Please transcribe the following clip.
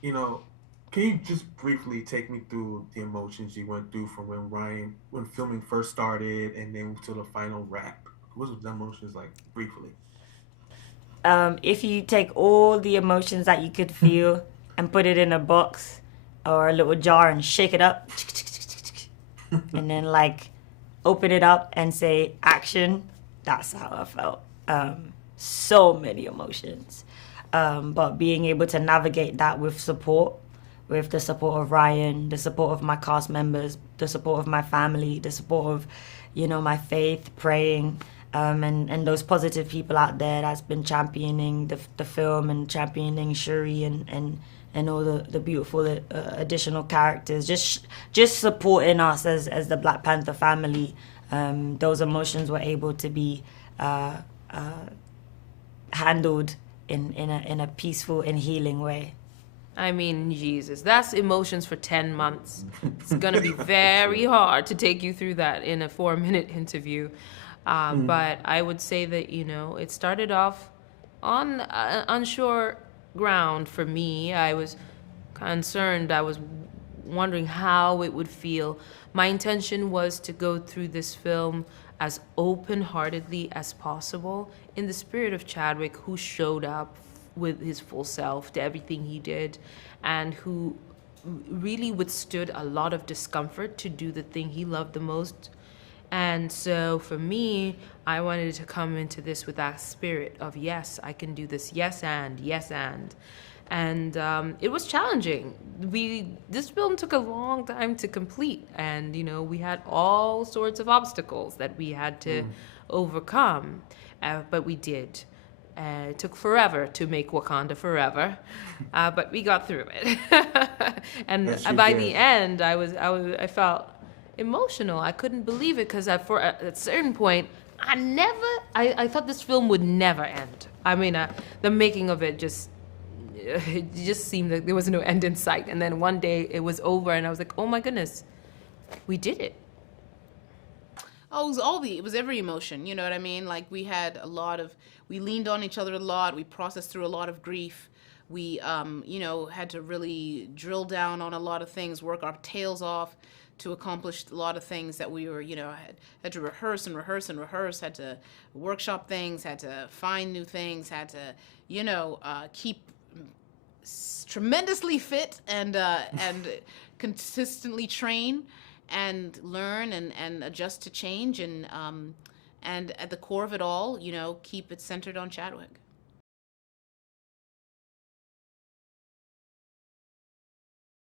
You know, can you just briefly take me through the emotions you went through from when filming first started, and then to the final wrap? What was the emotions like, briefly? If you take all the emotions that you could feel and put it in a box or a little jar and shake it up, and then like open it up and say action, that's how I felt. So many emotions. But being able to navigate that with support, with the support of Ryan, the support of my cast members, the support of my family, the support of, my faith, praying, and those positive people out there that's been championing the film and championing Shuri and all the beautiful additional characters, just supporting us as the Black Panther family. Those emotions were able to be handled in a peaceful and healing way. I mean, Jesus, that's emotions for 10 months. It's going to be very True. hard to take you through that in a 4 minute interview. Mm. But I would say that, it started off on unsure ground for me. I was concerned. I was wondering how it would feel. My intention was to go through this film as open heartedly as possible in the spirit of Chadwick, who showed up with his full self to everything he did and who really withstood a lot of discomfort to do the thing he loved the most. And so for me, I wanted to come into this with that spirit of yes, I can do this, yes, and yes, and. And it was challenging. This film took a long time to complete, and we had all sorts of obstacles that we had to Mm. overcome, but we did. It took forever to make Wakanda forever, but we got through it. And Yes, you by the did. end, I felt emotional. I couldn't believe it because for at a certain point, I thought this film would never end. I mean, the making of it just seemed like there was no end in sight. And then one day it was over, and I was like, oh my goodness, we did it. Oh, it was every emotion. You know what I mean? Like we leaned on each other a lot. We processed through a lot of grief. We, had to really drill down on a lot of things, work our tails off to accomplish a lot of things that we were, had to rehearse and rehearse and rehearse, had to workshop things, had to find new things, had to, keep tremendously fit and consistently train and learn and adjust to change and at the core of it all, keep it centered on Chadwick.